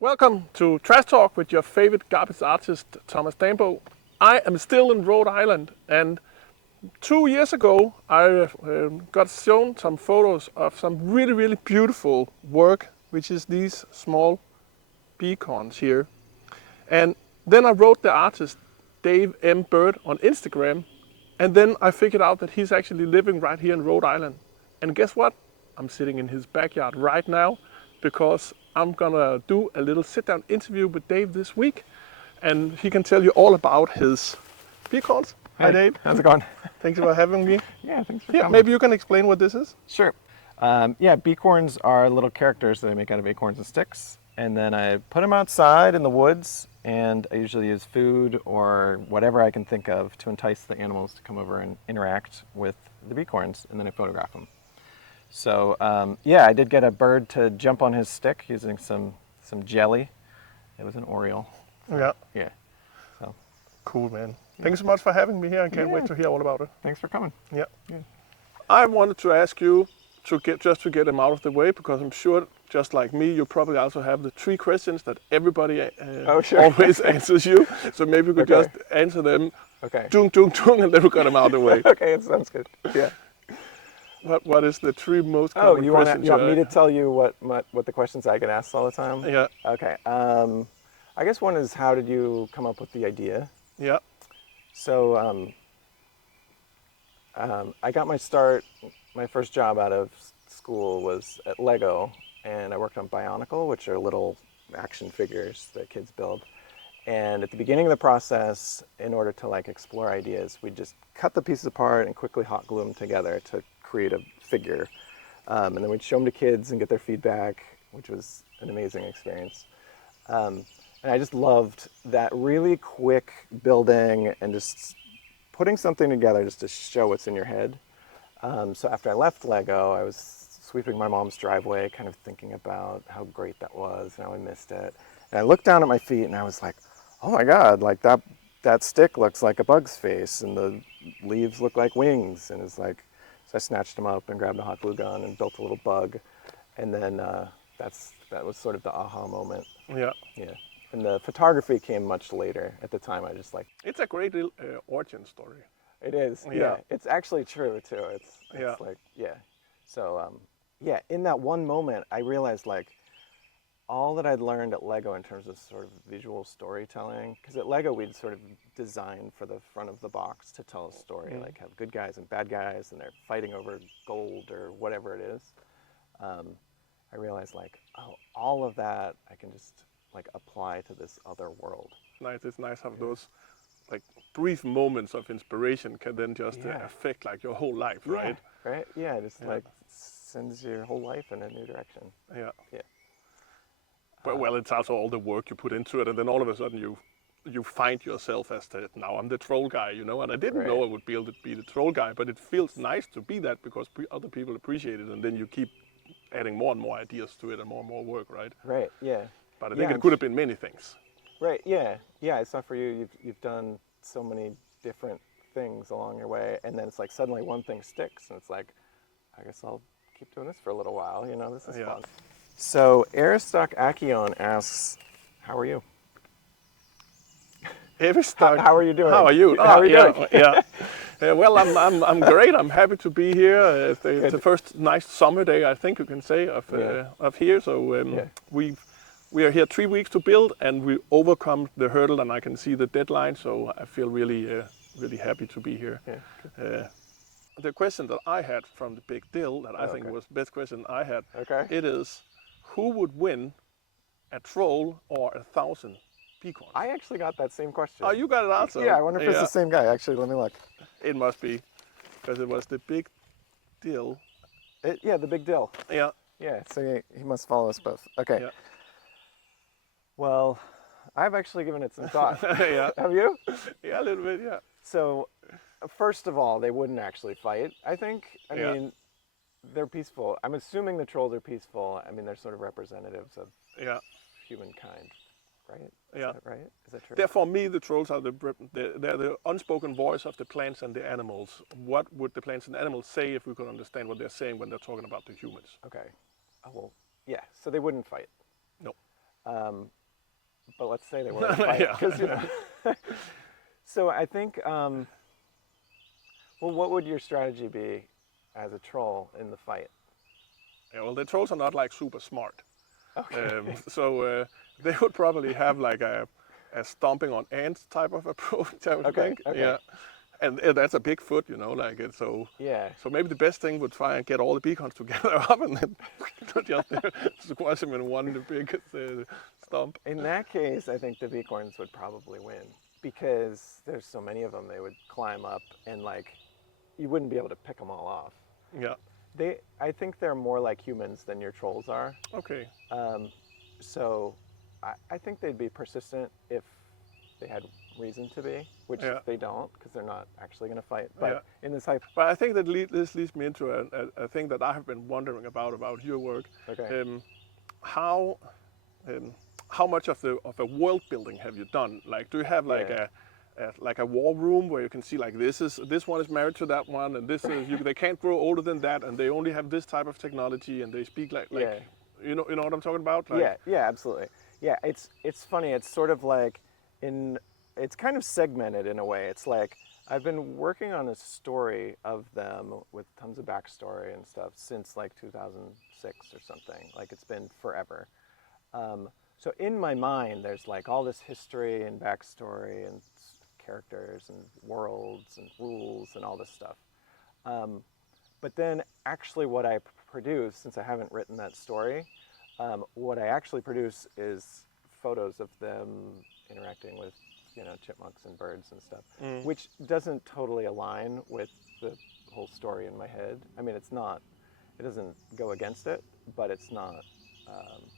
Welcome to Trash Talk with your favorite garbage artist, Thomas Dambo. I am still in Rhode Island, and 2 years ago I got shown some photos of some really beautiful work, which is these small beacons here. And then I wrote the artist Dave M. Bird on Instagram, and then I figured out that he's actually living right here in Rhode Island. And guess what? I'm sitting in his backyard right now because I'm gonna do a little sit-down interview with Dave this week, and he can tell you all about his beacons. Hi, Dave. How's it going? Thanks for having me. Yeah, thanks for coming. Maybe you can explain what this is. Sure. Becorns are little characters that I make out of acorns and sticks, and then I put them outside in the woods, and I usually use food or whatever I can think of to entice the animals to come over and interact with the becorns, and then I photograph them. So I did get a bird to jump on his stick using some jelly. It was an Oriole. Yeah. Yeah. So cool, man. Thanks so much for having me here. I can't wait to hear all about it. Thanks for coming. Yeah. I wanted to ask you to get them out of the way, because I'm sure, just like me, you probably also have the 3 questions that everybody always answers you. So maybe you could just answer them. Okay. Dung, and then we got them out of the way. Okay, it sounds good. Yeah. What is the 3 most common questions? You want me to tell you what the questions I get asked all the time? Yeah. Okay. I guess one is, how did you come up with the idea? Yeah. So I got my first job out of school was at Lego, and I worked on Bionicle, which are little action figures that kids build. And at the beginning of the process, in order to explore ideas, we just cut the pieces apart and quickly hot glue them together to create a figure. And then we'd show them to kids and get their feedback, which was an amazing experience. And I just loved that really quick building and just putting something together just to show what's in your head. So after I left Lego, I was sweeping my mom's driveway, kind of thinking about how great that was and how I missed it. And I looked down at my feet and I was like, oh my God, that stick looks like a bug's face and the leaves look like wings. And it's so I snatched them up and grabbed a hot glue gun and built a little bug. And then that was sort of the aha moment. Yeah. Yeah. And the photography came much later. At the time, I just It's a great little origin story. It is. Yeah. It's actually true too. It's yeah. So in that one moment, I realized all that I'd learned at Lego in terms of sort of visual storytelling, because at Lego we'd sort of design for the front of the box to tell a story, have good guys and bad guys, and they're fighting over gold or whatever it is. I realized all of that I can just apply to this other world. Nice. It's nice to have those brief moments of inspiration can then just affect your whole life, right? Right. Yeah. Just sends your whole life in a new direction. Yeah. Yeah. But well, it's also all the work you put into it, and then all of a sudden you find yourself as now I'm the troll guy, and I didn't know I would be able to be the troll guy, but it feels nice to be that because other people appreciate it, and then you keep adding more and more ideas to it and more work, right? Right. Yeah. But I think it could have been many things. Right. Yeah. Yeah. I saw for you, you've done so many different things along your way, and then it's suddenly one thing sticks, and it's I guess I'll keep doing this for a little while. This is fun. So Aristoc Akion asks, how are you? Aristoc, how are you doing? How are you? How are you doing? Yeah. Well, I'm great. I'm happy to be here. It's the first nice summer day, I think you can say, of here. So we are here 3 weeks to build, and we overcome the hurdle, and I can see the deadline. So I feel really happy to be here. Yeah. The question that I had from the big deal that I think was the best question I had. Okay. It is, who would win, a troll or 1,000 beacons? I actually got that same question. Oh, you got it also? Yeah, I wonder if it's the same guy. Actually, let me look. It must be, because it was the big deal. The big deal. Yeah. Yeah, so he must follow us both. Okay. Yeah. Well, I've actually given it some thought. Yeah. Have you? Yeah, a little bit, yeah. So, first of all, they wouldn't actually fight, I think. I mean, they're peaceful. I'm assuming the trolls are peaceful. I mean, they're sort of representatives of humankind, right? Yeah. Is that right? Is that true? For me, the trolls are they're the unspoken voice of the plants and the animals. What would the plants and animals say if we could understand what they're saying when they're talking about the humans? Okay. Oh, well, yeah. So they wouldn't fight. No. but let's say they were in a fight, Yeah. because So I think, well, what would your strategy be as a troll in the fight? Yeah, well, the trolls are not like super smart. Okay. So they would probably have like a stomping on ants type of approach, I would Okay. think. Okay. Yeah, and that's a big foot, like it. So Yeah. so maybe the best thing would try and get all the beacons together up and then just squash them in one the biggest stomp. In that case, I think the Becorns would probably win, because there's so many of them. They would climb up, and like you wouldn't be able to pick them all off. Yeah. I think they're more like humans than your trolls are. Okay. So I think they'd be persistent if they had reason to be, which Yeah. they don't, because they're not actually going to fight. But Yeah. in this hype, But I think that this leads me into a thing that I have been wondering about your work. okay, How how much of the world building have you done? Like, do you have like Yeah. a war room where you can see like this one is married to that one, and this is they can't grow older than that, and they only have this type of technology, and they speak like Yeah. you know what I'm talking about? Like, yeah, absolutely. Yeah, it's funny. It's sort of like it's kind of segmented in a way. It's like I've been working on a story of them with tons of backstory and stuff since like 2006 or something. Like it's been forever. So in my mind, there's like all this history and backstory and characters and worlds and rules and all this stuff. But then actually what I produce, since I haven't written that story, what I actually produce is photos of them interacting with, chipmunks and birds and stuff, which doesn't totally align with the whole story in my head. I mean, it doesn't go against it, but it's not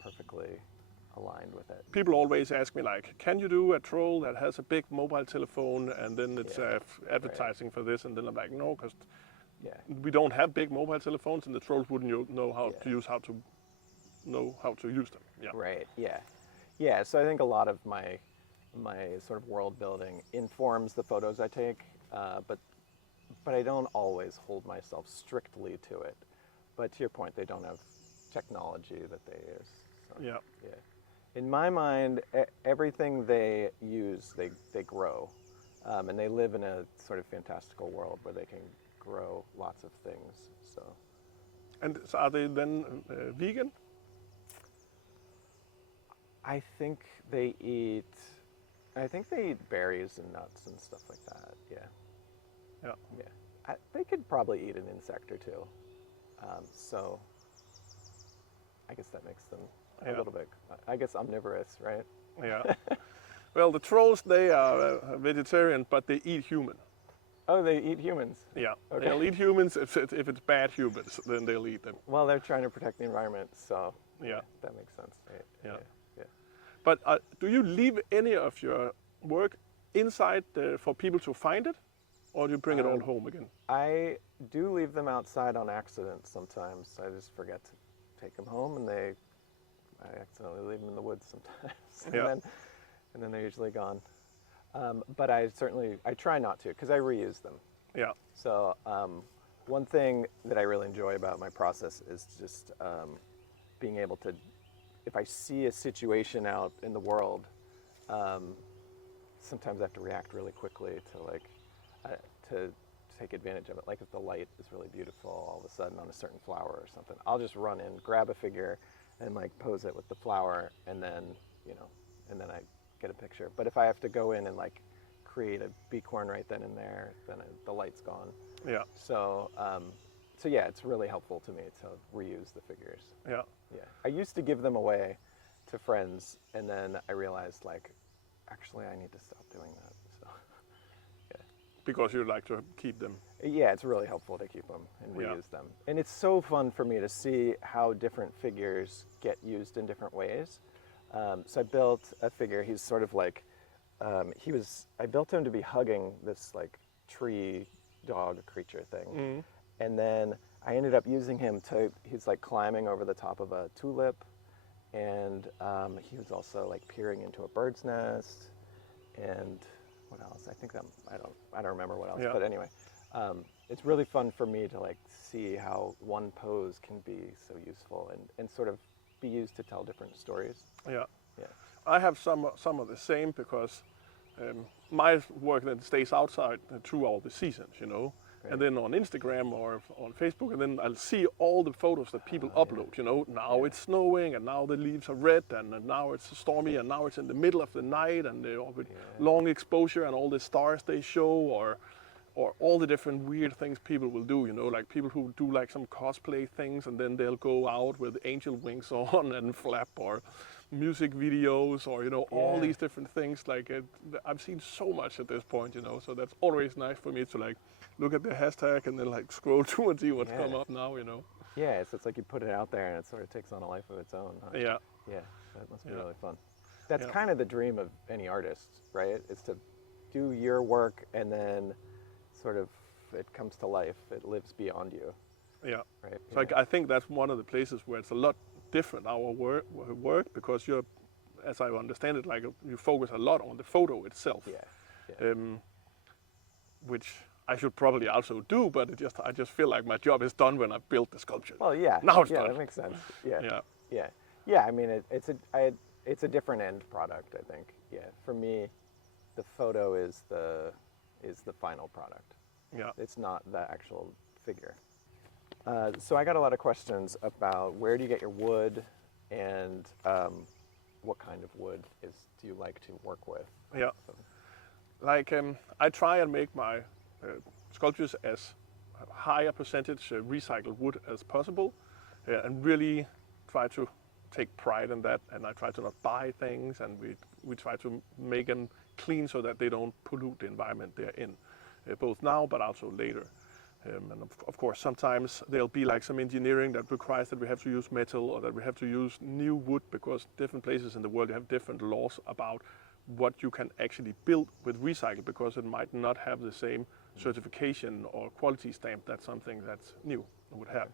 perfectly aligned with it. people always ask me like, can you do a troll that has a big mobile telephone and then it's Yeah, advertising for this? And then I'm like, no, because Yeah. we don't have big mobile telephones, and the trolls wouldn't know how Yeah. to use how to use them. Yeah. Right. Yeah. Yeah. So I think a lot of my sort of world building informs the photos I take, but I don't always hold myself strictly to it. But to your point, they don't have technology that they use. So, Yeah. Yeah. In my mind, everything they use, they grow, and they live in a sort of fantastical world where they can grow lots of things. So. And so are they then vegan? I think they eat berries and nuts and stuff like that. Yeah. Yeah. Yeah. They could probably eat an insect or two. So I guess that makes them a Yeah. little bit, I guess, omnivorous, right? Yeah. Well, the trolls, they are vegetarian, but they eat human. Oh, they eat humans. Yeah. Okay. They'll eat humans if it's bad humans, then they'll eat them. Well, they're trying to protect the environment, so Yeah. that makes sense. Right? Yeah. Yeah. But do you leave any of your work inside for people to find it, or do you bring it all home again? I do leave them outside on accident sometimes. I just forget to take them home, and I accidentally leave them in the woods sometimes. Yeah. and then they're usually gone. But I try not to, because I reuse them. Yeah. So one thing that I really enjoy about my process is just being able to, if I see a situation out in the world, sometimes I have to react really quickly to take advantage of it. Like if the light is really beautiful all of a sudden on a certain flower or something, I'll just run in, grab a figure, and like pose it with the flower, and then I get a picture. But if I have to go in and like create a beacorn right then and there, then the light's gone. Yeah. So yeah, it's really helpful to me to reuse the figures. Yeah. Yeah, I used to give them away to friends, and then I realized like, actually, I need to stop doing that. So Because you like to keep them. yeah, it's really helpful to keep them and Yeah. reuse them, and it's so fun for me to see how different figures get used in different ways. So I built a figure. He's sort of like I built him to be hugging this like tree dog creature thing, and then I ended up using him he's like climbing over the top of a tulip, and he was also like peering into a bird's nest, and what else? I think I don't remember what else, Yeah. but anyway, it's really fun for me to like see how one pose can be so useful and sort of be used to tell different stories. Yeah. I have some of the same because my work then stays outside throughout the seasons, you know. Right. And then on Instagram or on Facebook, and then I'll see all the photos that people upload. You know, now it's snowing, and now the leaves are red, and now it's stormy, and now it's in the middle of the night, and with long exposure, and all the stars they show, or all the different weird things people will do. You know, like people who do like some cosplay things, and then they'll go out with angel wings on and flap, or music videos, or you know, all these different things. Like I've seen so much at this point, you know. So that's always nice for me to like look at the hashtag and then like scroll through and see what's come up now, you know. Yeah, so it's like you put it out there and it sort of takes on a life of its own. Huh? Yeah. Yeah, that must be really fun. That's kind of the dream of any artist, right? Is to do your work and then sort of it comes to life. It lives beyond you. Yeah. Right. So I think that's one of the places where it's a lot different, our work, because you're, as I understand it, like you focus a lot on the photo itself. Yeah. Which I should probably also do, but I just feel like my job is done when I built the sculpture. Well, yeah. Now it's done. That makes sense. Yeah. Yeah. Yeah. I mean, it's a different end product, I think. Yeah. For me, the photo is the final product. Yeah. It's not the actual figure. So I got a lot of questions about where do you get your wood, and what kind of wood do you like to work with? Yeah. So. Like I try and make my sculptures as high a percentage recycled wood as possible, and really try to take pride in that. And I try to not buy things, and we try to make them clean so that they don't pollute the environment they're in, both now but also later. And of course, sometimes there'll be like some engineering that requires that we have to use metal, or that we have to use new wood, because different places in the world you have different laws about what you can actually build with recycle, because it might not have the same certification or quality stamp that something that's new would have.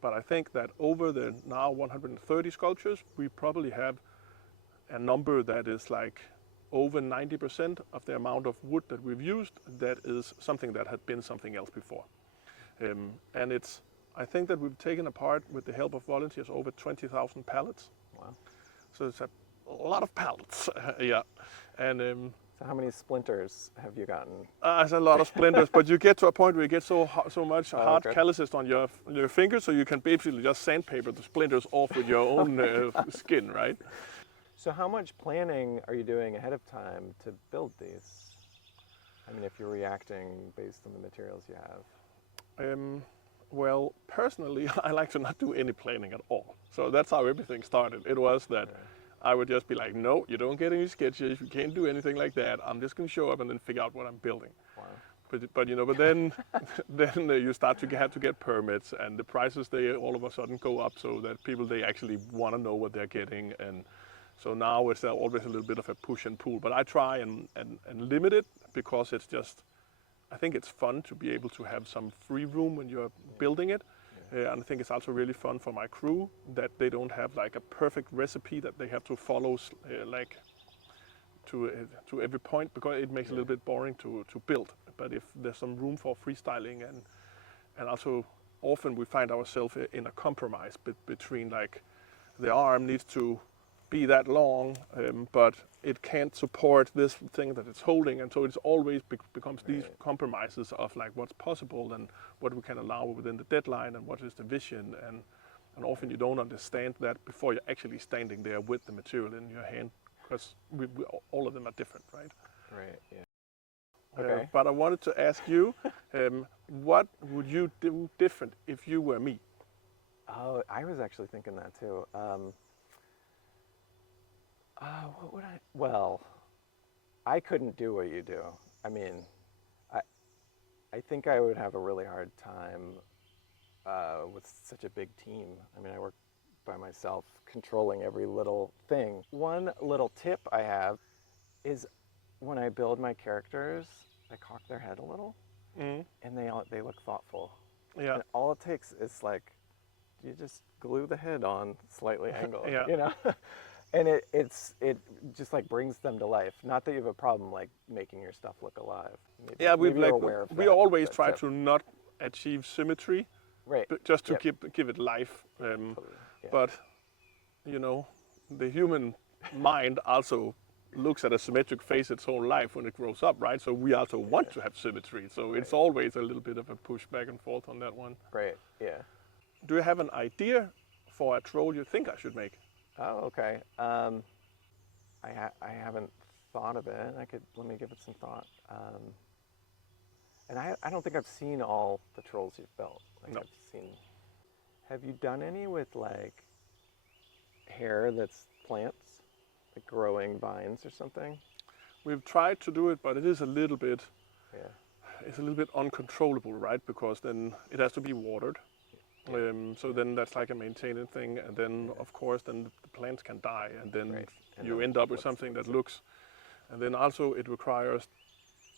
But I think that over the now 130 sculptures, we probably have a number that is like over 90% of the amount of wood that we've used that is something that had been something else before. And I think that we've taken apart, with the help of volunteers, over 20,000 pallets. Wow. So it's a lot of pallets. Yeah. And so how many splinters have you gotten? It's a lot of splinters, but you get to a point where you get so much hard calluses on your fingers, so you can basically just sandpaper the splinters off with your own skin, right? So how much planning are you doing ahead of time to build these? I mean, if you're reacting based on the materials you have. Well, personally, I like to not do any planning at all. So that's how everything started. It was that I would just be like, no, you don't get any sketches, you can't do anything like that. I'm just going to show up and then figure out what I'm building. Wow. But then you start to have to get permits, and the prices, they all of a sudden go up, so that people, they actually want to know what they're getting. And so now it's always a little bit of a push and pull, but I try and limit it, because it's just, I think it's fun to be able to have some free room when you're building it. And I think it's also really fun for my crew that they don't have like a perfect recipe that they have to follow like to every point, because it makes it a little bit boring to build. But if there's some room for freestyling, and also often we find ourselves in a compromise between, like, the arm needs to be that long, but it can't support this thing that it's holding, and so it's always becomes these compromises of like what's possible and what we can allow within the deadline, and what is the vision, and often you don't understand that before you're actually standing there with the material in your hand, because all of them are different, right? Right. Yeah. Okay. But I wanted to ask you, what would you do different if you were me? Oh, I was actually thinking that too. What would I? Well, I couldn't do what you do. I mean, I think I would have a really hard time with such a big team. I mean, I work by myself, controlling every little thing. One little tip I have is when I build my characters, I cock their head a little, and they look thoughtful. Yeah. And all it takes is like, you just glue the head on slightly angled, Yeah. you know? And it just like brings them to life. Not that you have a problem like making your stuff look alive. We always try to not achieve symmetry, right? But just to give it life. But you know, the human mind also looks at a symmetric face its whole life when it grows up, right? So we also want to have symmetry. So it's always a little bit of a push back and forth on that one. Right. Yeah. Do you have an idea for a troll you think I should make? Oh, okay. I haven't thought of it. Let me give it some thought. And I don't think I've seen all the trolls you've built. Like No. Have you done any with like hair that's plants, like growing vines or something? We've tried to do it, but it is a little bit, Yeah. it's a little bit uncontrollable, right? Because then it has to be watered. So then that's like a maintaining thing, and then of course then the plants can die, and then Right. And you then end up with something that looks, and then also it requires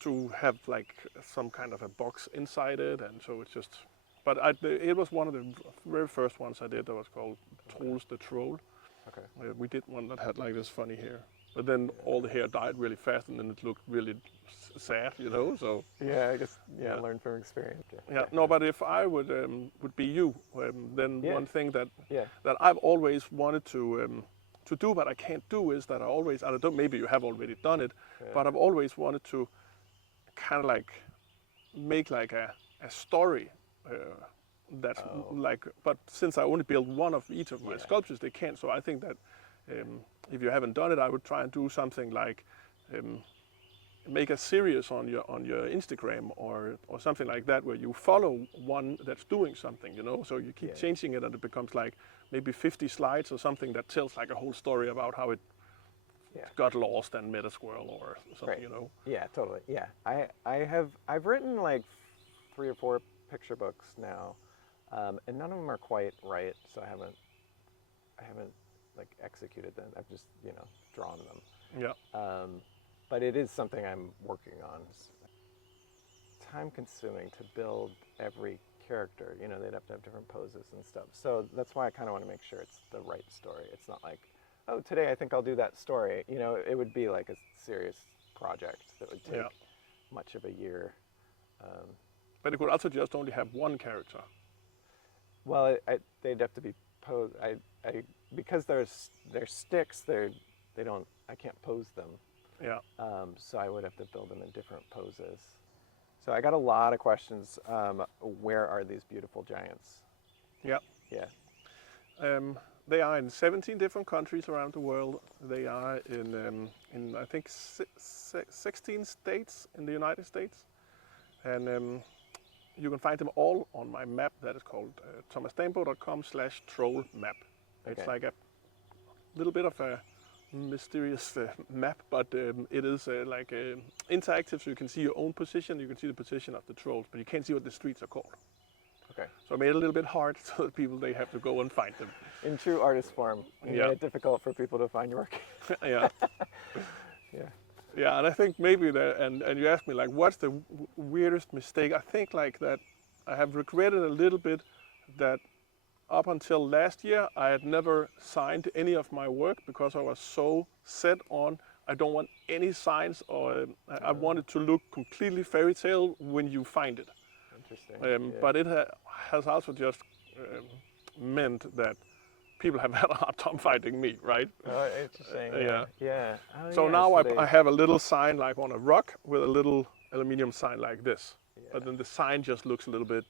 to have like some kind of a box inside it, and so it's just. But it was one of the very first ones I did that was called Trolls the Troll. Okay. We did one that had like this funny hair, but then all the hair died really fast, and then it looked really sad, you know. So Yeah, I guess Yeah. learn from experience. yeah, no. But if I would be you, then Yeah. one thing Yeah. that I've always wanted to do, but I can't do is that I don't. Maybe you have already done it, Yeah. but I've always wanted to kind of like make like a story. That's like, but since I only built one of each of my Yeah. sculptures, they can't. So I think that if you haven't done it, I would try and do something like make a series on your Instagram or something like that, where you follow one that's doing something, you know. So you keep Yeah. changing it, and it becomes like maybe 50 slides or something that tells like a whole story about how it Yeah. got lost and met a squirrel or something, Right. you know. Yeah, totally. Yeah, I've written like 3 or 4 picture books now, and none of them are quite right. So I haven't like executed them. I've just drawn them. Yeah. But it is something I'm working on. It's time consuming to build every character. They'd have to have different poses and stuff. So that's why I kind of want to make sure it's the right story. It's not like, oh, today I think I'll do that story. It would be like a serious project that would take Yeah. much of a year. But it could also just only have one character. Well, they'd have to be posed. Because they're sticks. I can't pose them. Yeah. So I would have to build them in different poses. So I got a lot of questions. Where are these beautiful giants? Yeah. Yeah. They are in 17 different countries around the world. They are in I think 16 states in the United States, and you can find them all on my map that is called thomasdambo.com/trollmap. It's Okay. like a little bit of a mysterious map, but it is like interactive, so you can see your own position. You can see the position of the trolls, but you can't see what the streets are called. Okay. So I made it a little bit hard so that people, they have to go and find them. In true artist form, you Yeah. made it difficult for people to find your work. Yeah. Yeah. Yeah, and I think maybe and you asked me like, what's the weirdest mistake? I think like that I have regretted a little bit that up until last year I had never signed any of my work because I was so set on I don't want any signs, or I want it to look completely fairy tale when you find it. Interesting. Yeah. But it has also just meant that people have had a hard time finding me, right? Oh, interesting. Yeah. Yeah. Oh, So yeah, now they- I have a little sign like on a rock with a little aluminium sign like this. Yeah. But then the sign just looks a little bit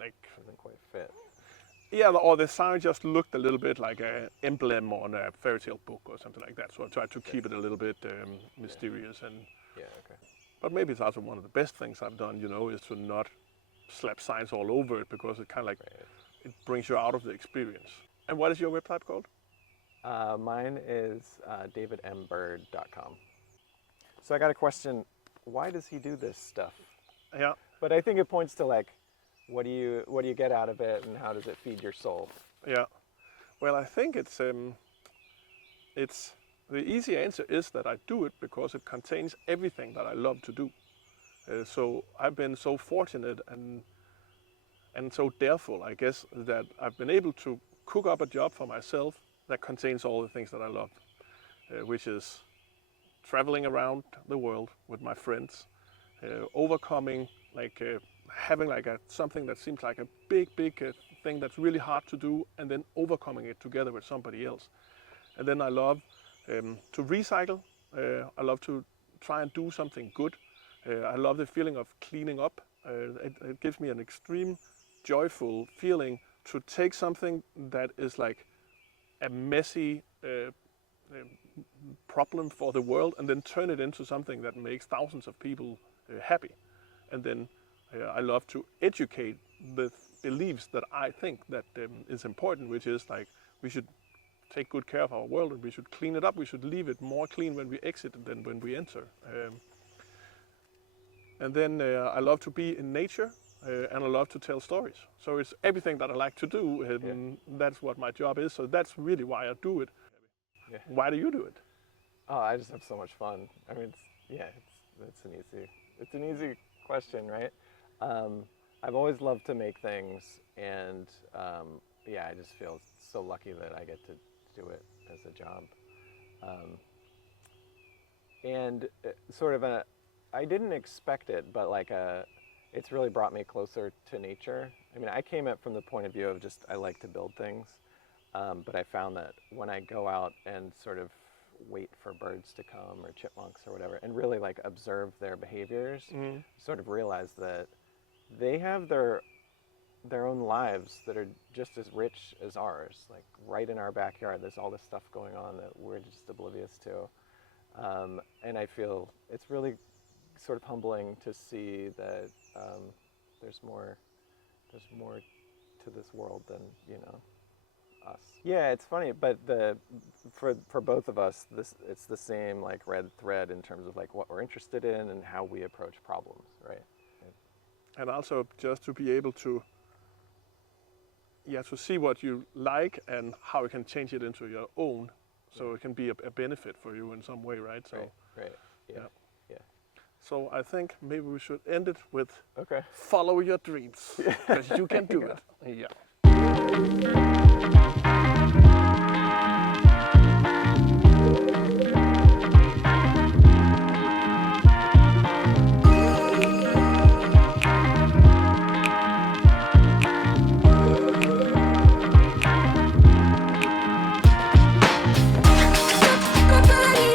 like, doesn't quite fit. yeah, or the sign just looked a little bit like an emblem on a fairy tale book or something like that. So I tried to keep it a little bit mysterious. Yeah. Okay. But maybe it's also one of the best things I've done, is to not slap signs all over it, because it kind of like, it brings you out of the experience. And what is your website called? Mine is davidmbird.com. So I got a question. Why does he do this stuff? Yeah. But I think it points to like, what do you get out of it, and how does it feed your soul? Yeah. Well, I think it's the easy answer is that I do it because it contains everything that I love to do. So I've been so fortunate and so dareful, I guess, that I've been able to cook up a job for myself that contains all the things that I love, which is traveling around the world with my friends, overcoming having something that seems like a big thing that's really hard to do, and then overcoming it together with somebody else. And then I love to recycle. I love to try and do something good. I love the feeling of cleaning up. It gives me an extreme joyful feeling to take something that is like a messy problem for the world and then turn it into something that makes thousands of people happy. And then I love to educate the beliefs that I think that is important, which is like we should take good care of our world and we should clean it up. We should leave it more clean when we exit than when we enter. And then I love to be in nature and I love to tell stories. So it's everything that I like to do, and that's what my job is. So that's really why I do it. Yeah. Why do you do it? Oh, I just have so much fun. I mean, it's an easy question, right? I've always loved to make things, and I just feel so lucky that I get to do it as a job. And sort of I didn't expect it, but it's really brought me closer to nature. I mean, I came at from the point of view of just I like to build things, but I found that when I go out and sort of wait for birds to come or chipmunks or whatever, and really like observe their behaviors, sort of realize that they have their own lives that are just as rich as ours. Like right in our backyard, there's all this stuff going on that we're just oblivious to. And I feel it's really sort of humbling to see that there's more to this world than us. Yeah, it's funny, but for both of us, it's the same like red thread in terms of like what we're interested in and how we approach problems, right? And also just to be able to to see what you like and how you can change it into your own, so it can be a benefit for you in some way, right? So, right. Yeah. So I think maybe we should end it with Okay. follow your dreams, because you can do it. Yeah.